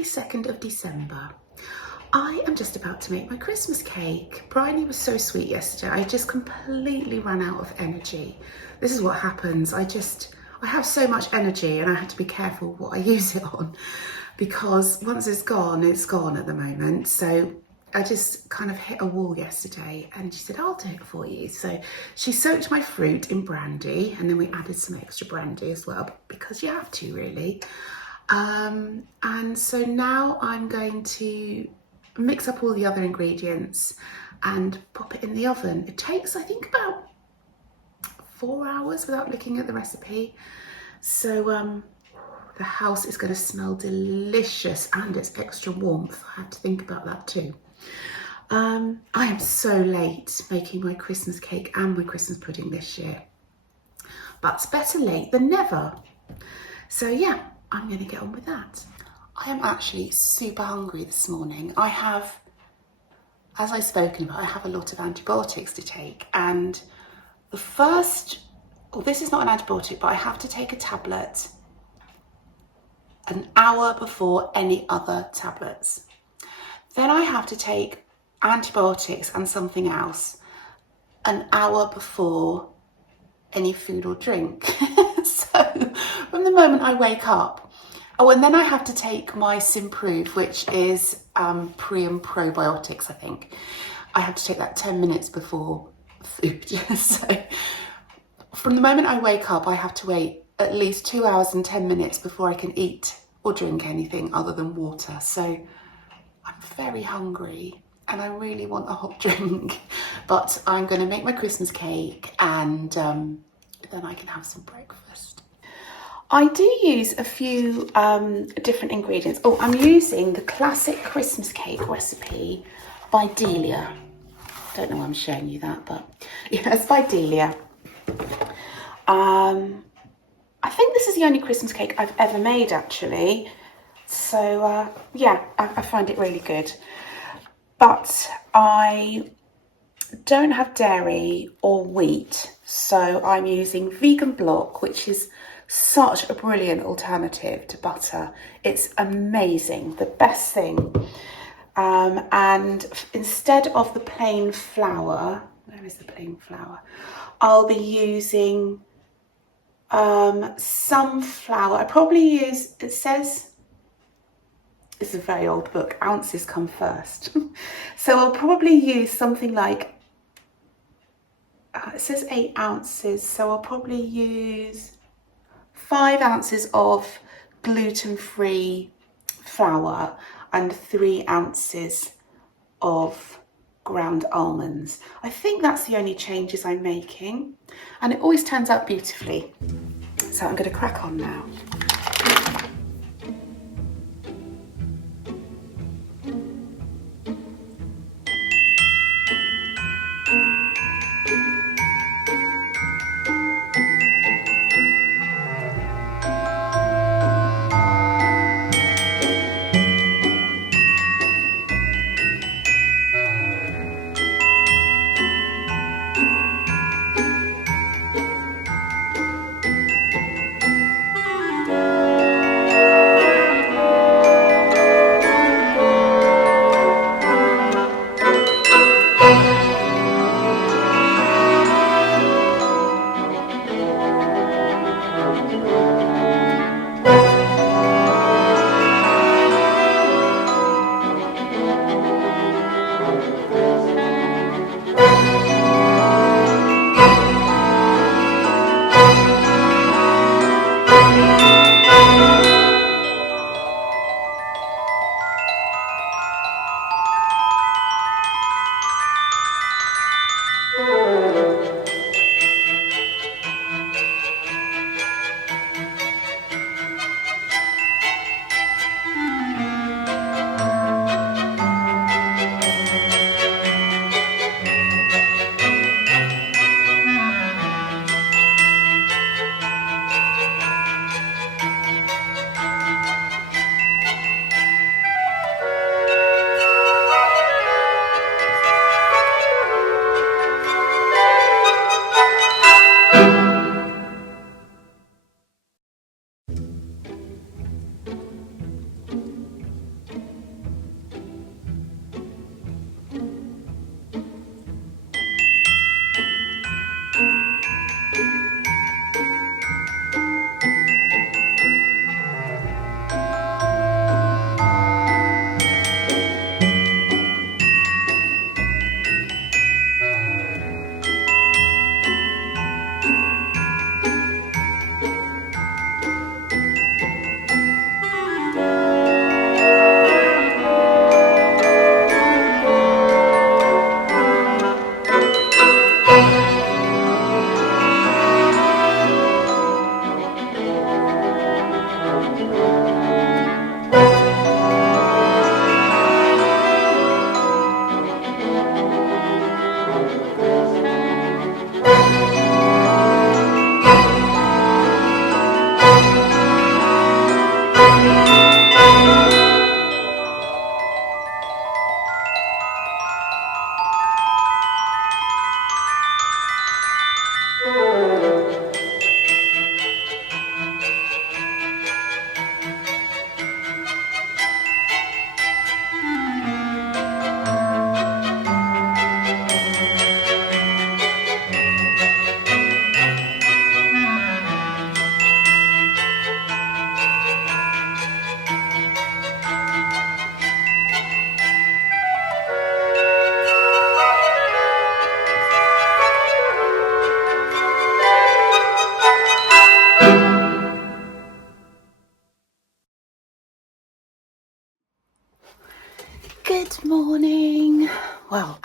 22nd of December. I am just about to make my Christmas cake. Bryony was so sweet yesterday. I just completely ran out of energy. This is what happens. I have so much energy and I have to be careful what I use it on, because once it's gone at the moment. So I just kind of hit a wall yesterday and she said, I'll do it for you. So she soaked my fruit in brandy and then we added some extra brandy as well, because you have to really. And so now I'm going to mix up all the other ingredients and pop it in the oven. It takes, I think, about 4 hours without looking at the recipe. So the house is going to smell delicious and it's extra warmth. I have to think about that too. I am so late making my Christmas cake and my Christmas pudding this year, but it's better late than never. So yeah, I'm going to get on with that. I am actually super hungry this morning. I have, as I've spoken about, I have a lot of antibiotics to take, and the first, well, this is not an antibiotic, but I have to take a tablet an hour before any other tablets. Then I have to take antibiotics and something else an hour before any food or drink. So from the moment I wake up, oh, and then I have to take my Simprove, which is pre and probiotics, I think. I have to take that 10 minutes before food. So from the moment I wake up, I have to wait at least 2 hours and 10 minutes before I can eat or drink anything other than water. So I'm very hungry and I really want a hot drink, but I'm going to make my Christmas cake and then I can have some breakfast. I do use a few different ingredients. Oh, I'm using the classic Christmas cake recipe by Delia. Don't know why I'm showing you that, but yeah, it's by Delia. I think this is the only Christmas cake I've ever made, actually. So yeah, I find it really good. But I don't have dairy or wheat, so I'm using vegan block, which is such a brilliant alternative to butter. It's amazing, the best thing. And instead of the plain flour, where is the plain flour? I'll be using some flour. I probably use, it says, it's a very old book, ounces come first. So I'll probably use something like, it says 8 ounces, so I'll probably use 5 ounces of gluten-free flour and 3 ounces of ground almonds. I think that's the only changes I'm making, and it always turns out beautifully. So I'm going to crack on now.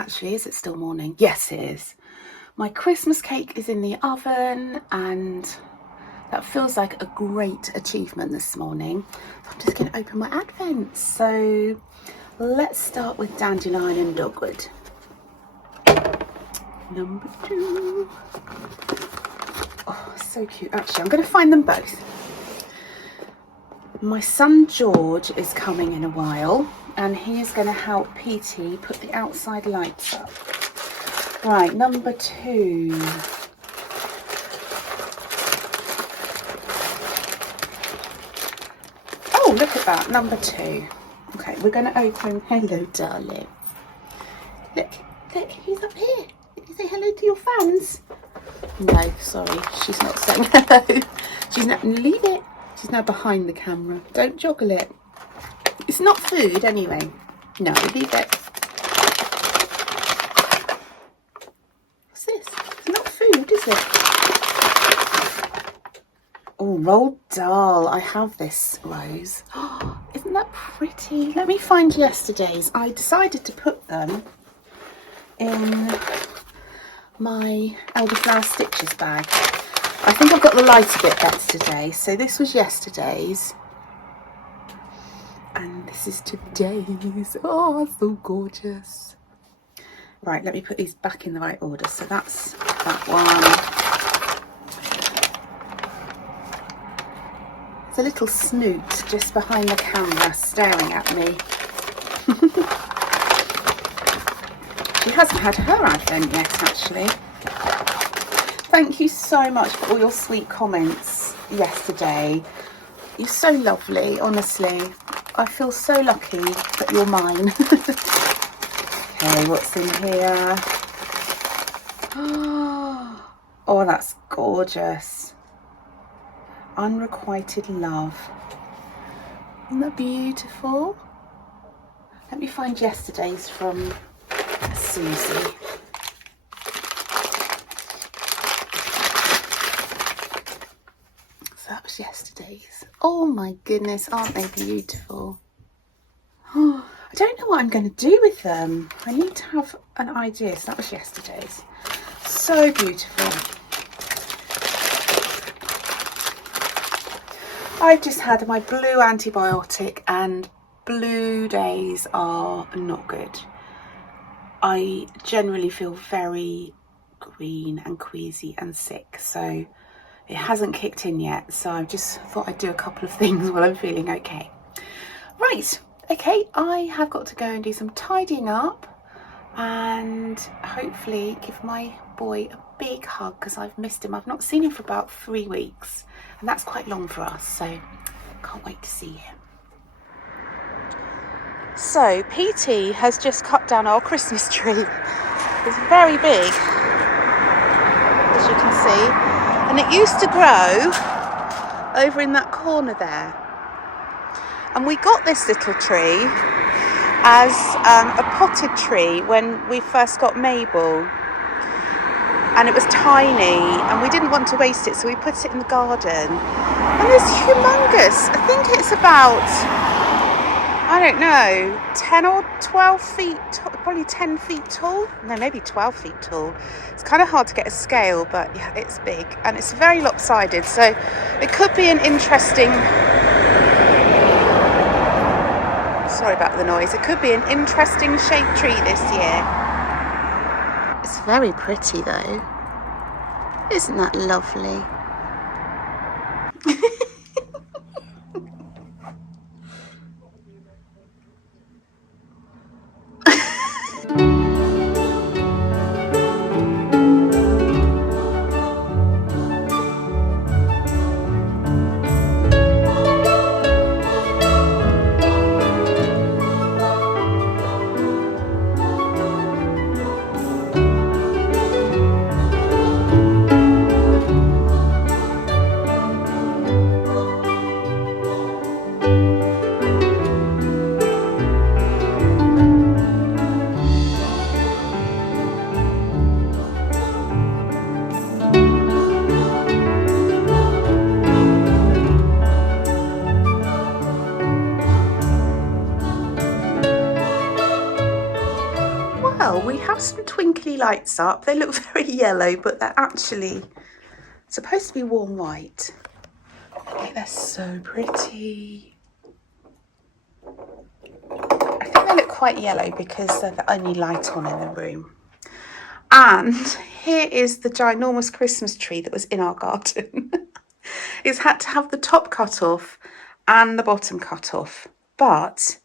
Actually, is it still morning? Yes, it is. My Christmas cake is in the oven, and that feels like a great achievement this morning. I'm just going to open my advents. So let's start with dandelion and dogwood. Number 2. Oh, so cute. Actually, I'm going to find them both. My son George is coming in a while, and he is going to help PT put the outside lights up. Right, number 2. Oh, look at that, number 2. Okay, we're going to open. Hello, darling. Look, he's up here. Did you say hello to your fans? No, sorry, she's not saying hello. She's not, leave it. She's now behind the camera. Don't joggle it. It's not food anyway. No, leave it. What's this? It's not food, is it? Oh, Roald Dahl. I have this, Rose. Oh, isn't that pretty? Let me find yesterday's. I decided to put them in my Elderflower Stitches bag. I think I've got the light a bit better today. So this was yesterday's. And this is today's. Oh, so gorgeous. Right, let me put these back in the right order. So that's that one. There's a little snoot just behind the camera staring at me. She hasn't had her advent yet, actually. Thank you so much for all your sweet comments yesterday. You're so lovely, honestly. I feel so lucky that you're mine. Okay, what's in here? Oh, that's gorgeous. Unrequited love. Isn't that beautiful? Let me find yesterday's from Susie. So that was yesterday's. Oh my goodness, aren't they beautiful? Oh, I don't know what I'm going to do with them. I need to have an idea. So that was yesterday's. So beautiful. I've just had my blue antibiotic, and blue days are not good. I generally feel very green and queasy and sick, so it hasn't kicked in yet. So I just thought I'd do a couple of things while I'm feeling okay. Right, okay, I have got to go and do some tidying up and hopefully give my boy a big hug, because I've missed him. I've not seen him for about 3 weeks, and that's quite long for us, so can't wait to see him. So PT has just cut down our Christmas tree. It's very big, as you can see, and it used to grow over in that corner there. And we got this little tree as a potted tree when we first got Mabel, and it was tiny and we didn't want to waste it, so we put it in the garden, and it's humongous. I think it's about, I don't know, 10 or 12 feet, probably 10 feet tall. No, maybe 12 feet tall. It's kind of hard to get a scale, but yeah, it's big and it's very lopsided. So it could be an interesting, sorry about the noise, it could be an interesting shaped tree this year. It's very pretty though. Isn't that lovely? got some twinkly lights up. They look very yellow, but they're actually supposed to be warm white. Oh, they're so pretty. I think they look quite yellow because they're the only light on in the room. And here is the ginormous Christmas tree that was in our garden. It's had to have the top cut off and the bottom cut off, but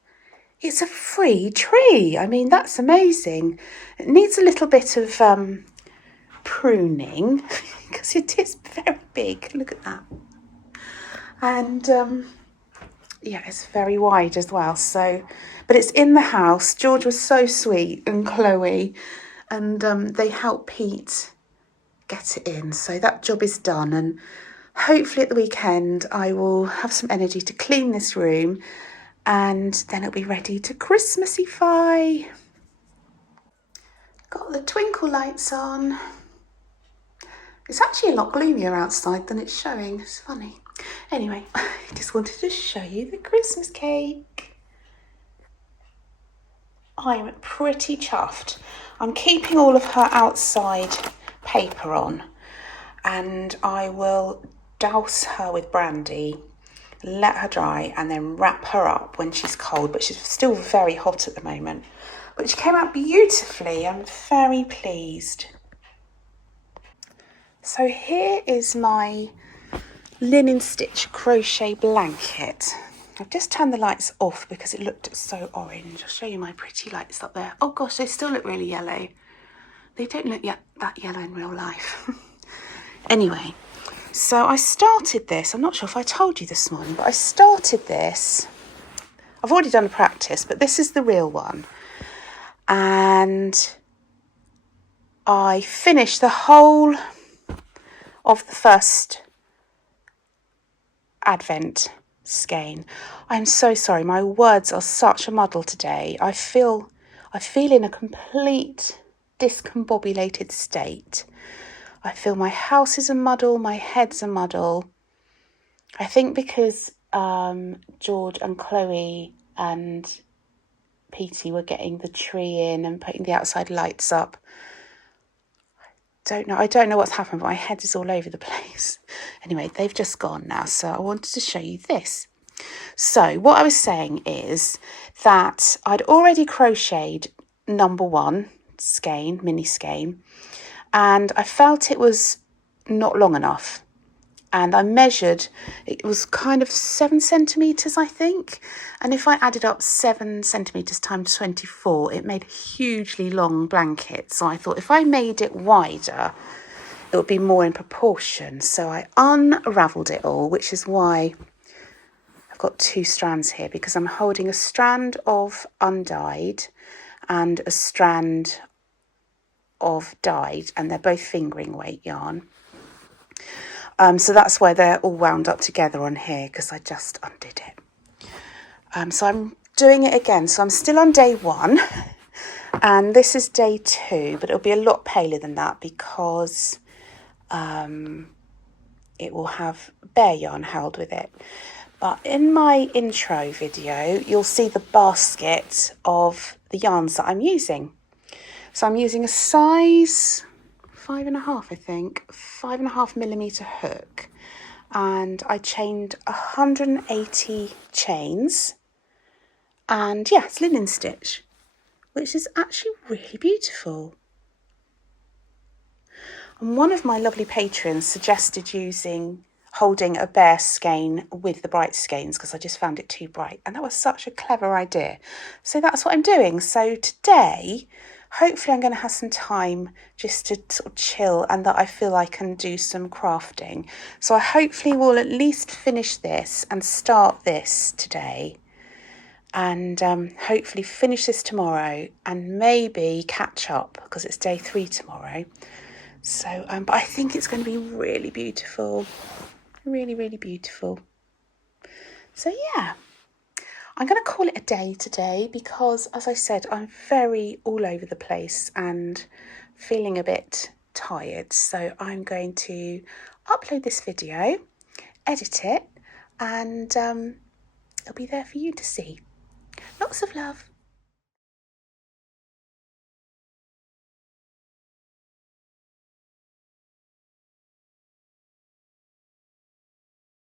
it's a free tree. I mean, that's amazing. It needs a little bit of pruning because it is very big. Look at that. And yeah, it's very wide as well. So, but it's in the house. George was so sweet, and Chloe, and they helped Pete get it in. So that job is done, and hopefully at the weekend I will have some energy to clean this room, and then it'll be ready to Christmasify. Got the twinkle lights on. It's actually a lot gloomier outside than it's showing. It's funny. Anyway, I just wanted to show you the Christmas cake. I'm pretty chuffed. I'm keeping all of her outside paper on, and I will douse her with brandy, let her dry, and then wrap her up when she's cold, but she's still very hot at the moment. But she came out beautifully. I'm very pleased. So here is my linen stitch crochet blanket. I've just turned the lights off because it looked so orange. I'll show you my pretty lights up there. Oh gosh, they still look really yellow. They don't look yet that yellow in real life. Anyway, so I started this. I'm not sure if I told you this morning, but I started this. I've already done a practice, but this is the real one. And I finished the whole of the first Advent skein. I'm so sorry, my words are such a muddle today. I feel in a complete discombobulated state. I feel my house is a muddle, my head's a muddle. I think because George and Chloe and Petey were getting the tree in and putting the outside lights up. I don't know what's happened, but my head is all over the place. Anyway, they've just gone now, so I wanted to show you this. So what I was saying is that I'd already crocheted number 1 skein, mini skein, and I felt it was not long enough. And I measured, it was kind of 7 centimetres, I think. And if I added up 7 centimetres times 24, it made a hugely long blanket. So I thought if I made it wider, it would be more in proportion. So I unravelled it all, which is why I've got 2 strands here, because I'm holding a strand of undyed and a strand of dyed, and they're both fingering weight yarn. So that's why they're all wound up together on here, because I just undid it. So I'm doing it again. So I'm still on day 1, and this is day 2, but it'll be a lot paler than that because it will have bare yarn held with it. But in my intro video, you'll see the basket of the yarns that I'm using. So I'm using a size 5.5, I think, 5.5mm hook, and I chained 180 chains, and yeah, it's linen stitch, which is actually really beautiful. And one of my lovely patrons suggested holding a bare skein with the bright skeins because I just found it too bright, and that was such a clever idea. So that's what I'm doing. So today, hopefully I'm going to have some time just to sort of chill, and that I feel I can do some crafting. So I hopefully will at least finish this and start this today, and hopefully finish this tomorrow and maybe catch up because it's day 3 tomorrow. So, but I think it's going to be really beautiful, really, really beautiful. So yeah. I'm going to call it a day today because, as I said, I'm very all over the place and feeling a bit tired. So I'm going to upload this video, edit it, and it'll be there for you to see. Lots of love.